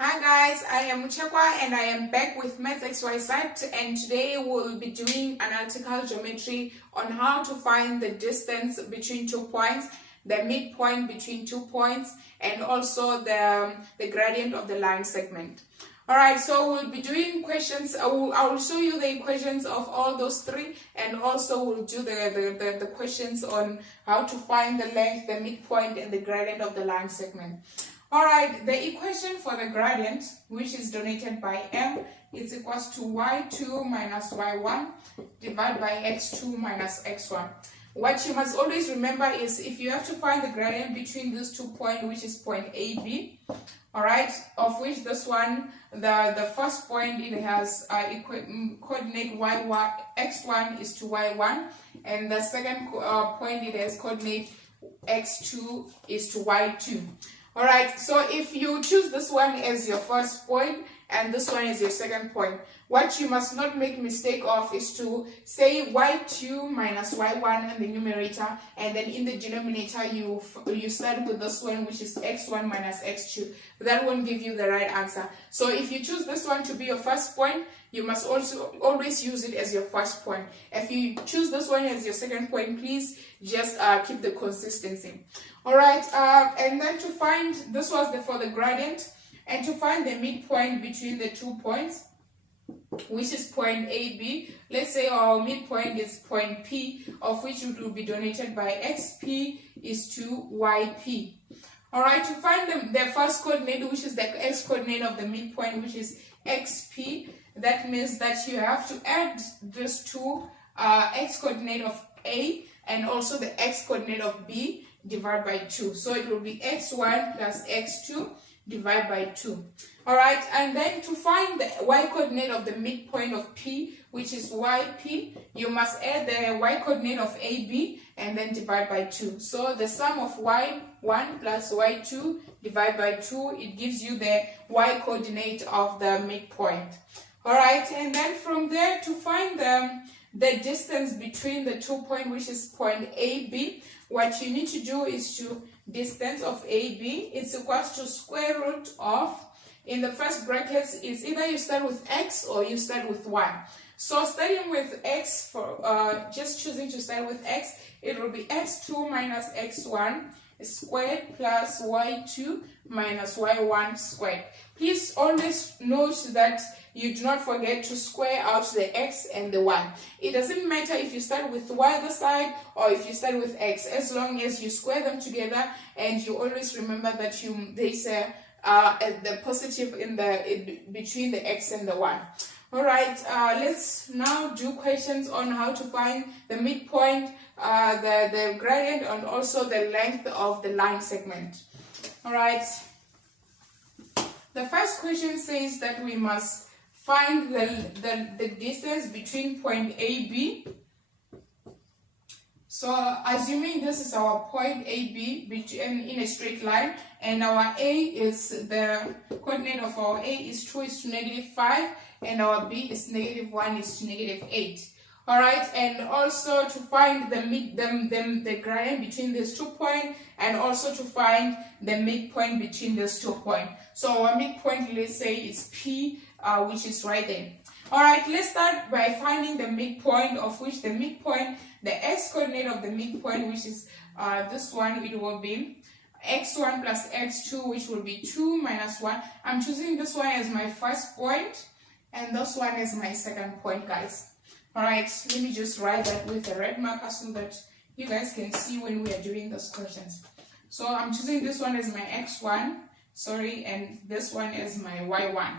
Hi guys, I am Uchekwa and I am back with Maths XYZ, and today we'll be doing analytical geometry on how to find the distance between 2 points, the midpoint between 2 points, and also the gradient of the line segment. Alright, so we'll be doing questions. I will show you the equations of all those three, and also we'll do the questions on how to find the length, the midpoint, and the gradient of the line segment. Alright, the equation for the gradient, which is denoted by m, is equals to y2 minus y1 divided by x2 minus x1. What you must always remember is if you have to find the gradient between these 2 points, which is point AB, alright, of which this one, the first point, it has coordinate y1, x1 is to y1, and the second point, it has coordinate x2 is to y2. Alright, so if you choose this one as your first point and this one is your second point, what you must not make mistake of is to say y2 minus y1 in the numerator, and then in the denominator you start with this one, which is x1 minus x2. That won't give you the right answer. So if you choose this one to be your first point, you must also always use it as your first point. If you choose this one as your second point, please just keep the consistency. Alright, and then to find, this was for the gradient, and to find the midpoint between the 2 points, which is point AB, let's say our midpoint is point P, of which it will be denoted by XP is to YP. Alright, to find the first coordinate, which is the x coordinate of the midpoint, which is XP, that means that you have to add these two x coordinate of A and also the x coordinate of B divided by 2. So it will be x1 plus x2 divided by 2. Alright, and then to find the y coordinate of the midpoint of P, which is YP, you must add the y coordinate of AB and then divide by 2. So the sum of y1 plus y2 divided by 2, it gives you the y coordinate of the midpoint. Alright, and then from there to find the distance between the 2 points, which is point AB, what you need to do is to distance of AB is equals to square root of, in the first brackets is either you start with x or you start with y. So starting with x, for just choosing to start with x, it will be x2 minus x1 squared plus y2 minus y1 squared. Please always note that you do not forget to square out the x and the y. It doesn't matter if you start with y the side or if you start with x, as long as you square them together, and you always remember that there's the positive between the x and the y. Alright, let's now do questions on how to find the midpoint, the gradient, and also the length of the line segment. Alright, the first question says that we must find the distance between point AB. So assuming this is our point AB in a straight line, and our A is, the coordinate of our A is 2 is to negative 5, and our B is negative 1 is to negative 8. Alright, and also to find the gradient between these 2 points, and also to find the midpoint between these 2 points. So our midpoint, let's say, is P, which is right there. Alright, let's start by finding the midpoint, of which the midpoint, the x coordinate of the midpoint, which is this one, it will be x1 plus x2, which will be 2 minus 1. I'm choosing this one as my first point, and this one as my second point, guys. Alright, let me just write that with a red marker so that you guys can see when we are doing those questions. So I'm choosing this one as my x1, and this one as my y1,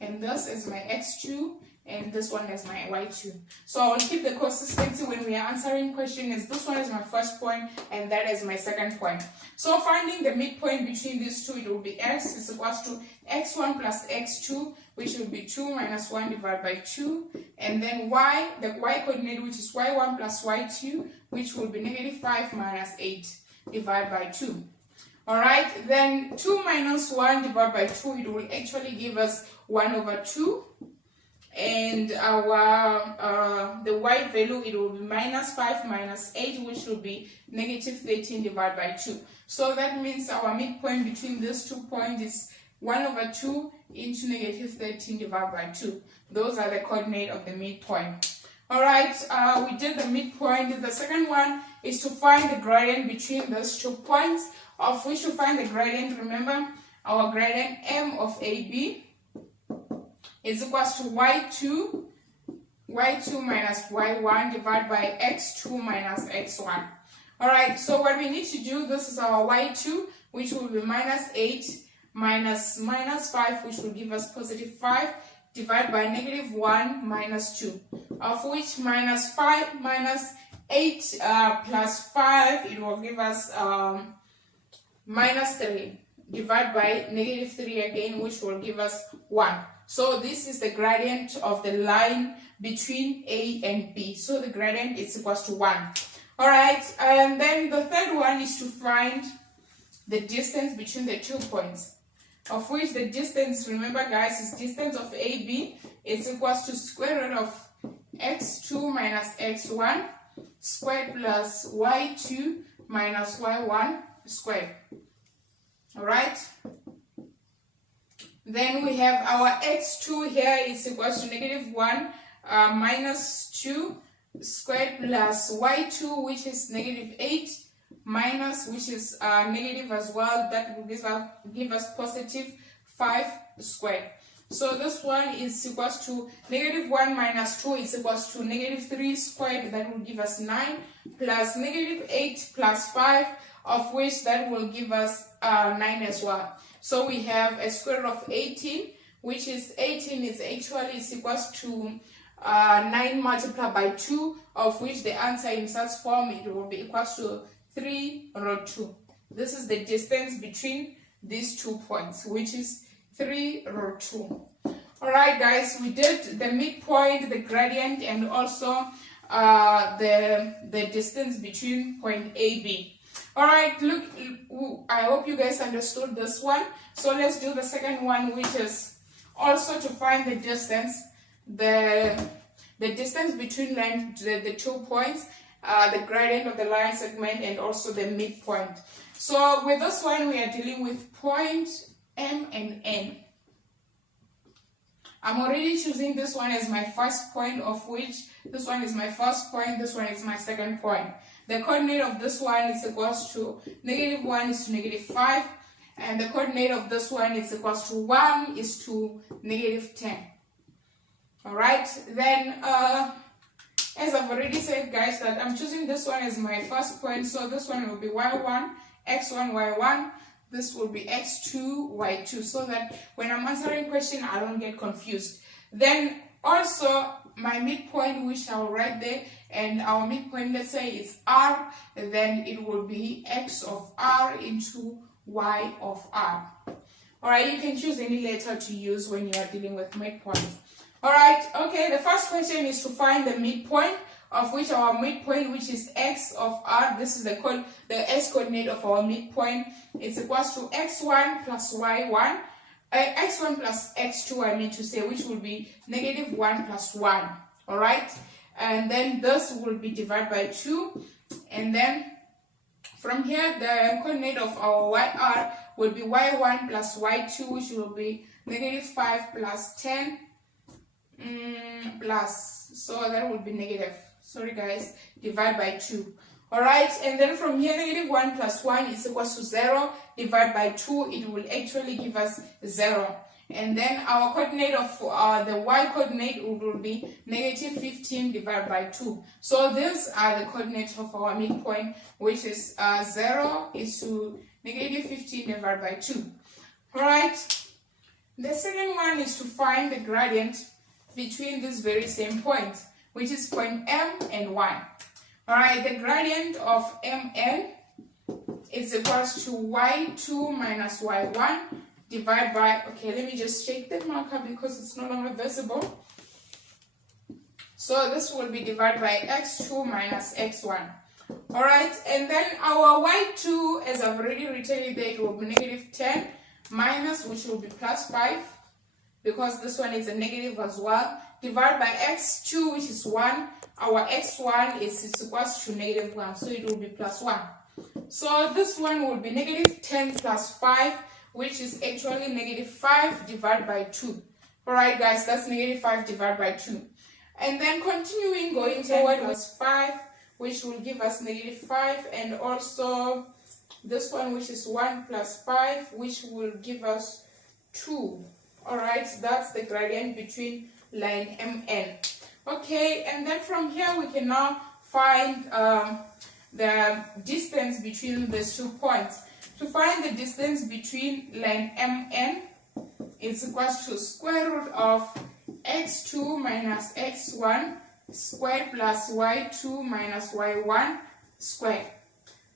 and this is my x2, and this one is my y2. So I will keep the consistency when we are answering questions. This one is my first point and that is my second point. So finding the midpoint between these two, it will be x is equals to x1 plus x2, which will be 2 minus 1 divided by 2, and then y, the y coordinate, which is y1 plus y2, which will be negative 5 minus 8 divided by 2. Alright, then 2 minus 1 divided by 2, it will actually give us 1 over 2. And our the y value, it will be minus 5 minus 8, which will be negative 13 divided by 2. So that means our midpoint between these 2 points is 1 over 2 into negative 13 divided by 2. Those are the coordinates of the midpoint. Alright, we did the midpoint. The second one is to find the gradient between those 2 points, of which to find the gradient, remember, our gradient m of AB is equals to y2 minus y1 divided by x2 minus x1. Alright, so what we need to do, this is our y2, which will be minus 8 minus 5, which will give us positive 5, divided by negative 1 minus 2, of which minus 5 minus 8 plus 5, it will give us minus 3, divided by negative 3 again, which will give us 1. So this is the gradient of the line between A and B. So the gradient is equals to 1. Alright, and then the third one is to find the distance between the 2 points, of which the distance, remember guys, is distance of AB is equals to square root of x2 minus x1 squared plus y2 minus y1 squared. Alright, then we have our x2 here is equals to negative 1 minus 2 squared plus y2, which is negative 8 minus, which is negative as well, that will give us positive 5 squared. So this one is equals to negative 1 minus 2 is equals to negative 3 squared, that will give us 9, plus negative 8 plus 5, of which that will give us 9 as well. So we have a square root of 18, which is 18 is actually is equals to 9 multiplied by 2, of which the answer in such form, it will be equals to 3 root 2. This is the distance between these 2 points, which is 3 root 2. Alright guys, we did the midpoint, the gradient, and also the distance between point AB. Alright, look, I hope you guys understood this one. So let's do the second one, which is also to find the distance, the distance between the 2 points, the gradient of the line segment, and also the midpoint. So with this one, we are dealing with point M and N. I'm already choosing this one as my first point, of which this one is my first point, this one is my second point. The coordinate of this one is equals to negative 1 is to negative 5, and the coordinate of this one is equals to 1 is to negative 10. Alright, then as I've already said guys, that I'm choosing this one as my first point, so this one will be y1, x1, y1, this will be x2, y2, so that when I'm answering question, I don't get confused. Then also my midpoint, which I will write there, and our midpoint, let's say it's r, then it will be x of r into y of r. Alright, you can choose any letter to use when you are dealing with midpoints. Alright, okay, the first question is to find the midpoint, of which our midpoint, which is x of r, this is the s coordinate of our midpoint, is equals to x1 plus y1, x1 plus x2, I mean to say, which will be negative 1 plus 1. Alright, and then this will be divided by 2, and then from here the coordinate of our yr will be y1 plus y2, which will be negative 5 plus 10 plus, so that will be negative, sorry guys, divide by 2. Alright, and then from here negative 1 plus 1 is equals to 0, divide by 2, it will actually give us 0. And then our coordinate of the y coordinate will be negative 15 divided by 2. So these are the coordinates of our midpoint, which is 0 is to negative 15 divided by 2. Alright, the second one is to find the gradient between these very same points, which is point M and 1. Alright, the gradient of MN is equals to y2 minus y1 divided by, okay, let me just shake the marker because it's no longer visible. So this will be divided by x2 minus x1. Alright, and then our y2, as I've already written it there, it will be negative 10 minus, which will be plus 5, because this one is a negative as well, divided by x2, which is 1. Our x1 is equals to negative 1, so it will be plus 1. So this one will be negative 10 plus 5, which is actually negative 5 divided by 2. Alright guys, that's negative 5 divided by 2. And then continuing going forward was 5, which will give us negative 5, and also this one, which is 1 plus 5, which will give us 2. Alright, that's the gradient between line MN. Okay, and then from here we can now find the distance between these 2 points. To find the distance between line MN, it's equals to square root of x2 minus x1 squared plus y2 minus y1 squared.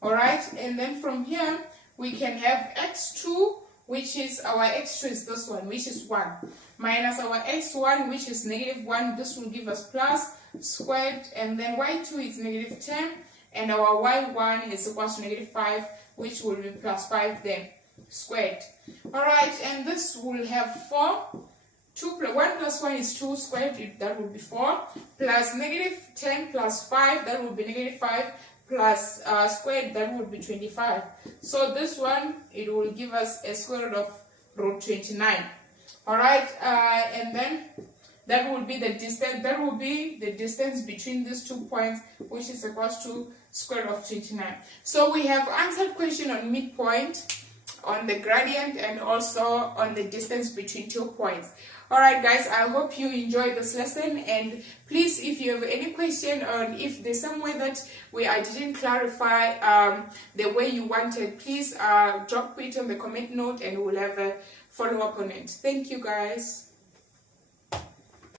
Alright, and then from here we can have x2, which is our x2 is this one, which is 1, minus our x1, which is negative 1. This will give us plus squared, and then y2 is negative 10, and our y1 is equals to negative 5, which will be plus 5 then squared. Alright, and this will have 4. 1 plus 1 is 2 squared, that will be 4, plus negative 10 plus 5, that will be negative 5, plus squared, that would be 25. So this one, it will give us a square root of root 29. Alright, and then that will be the distance, that will be the distance between these 2 points, which is equals to square root of 29. So we have answered question on midpoint, on the gradient, and also on the distance between 2 points. Alright guys, I hope you enjoyed this lesson, and please, if you have any question, or if there's some way that I didn't clarify the way you wanted, please drop it on the comment note and we'll have a follow-up on it. Thank you guys.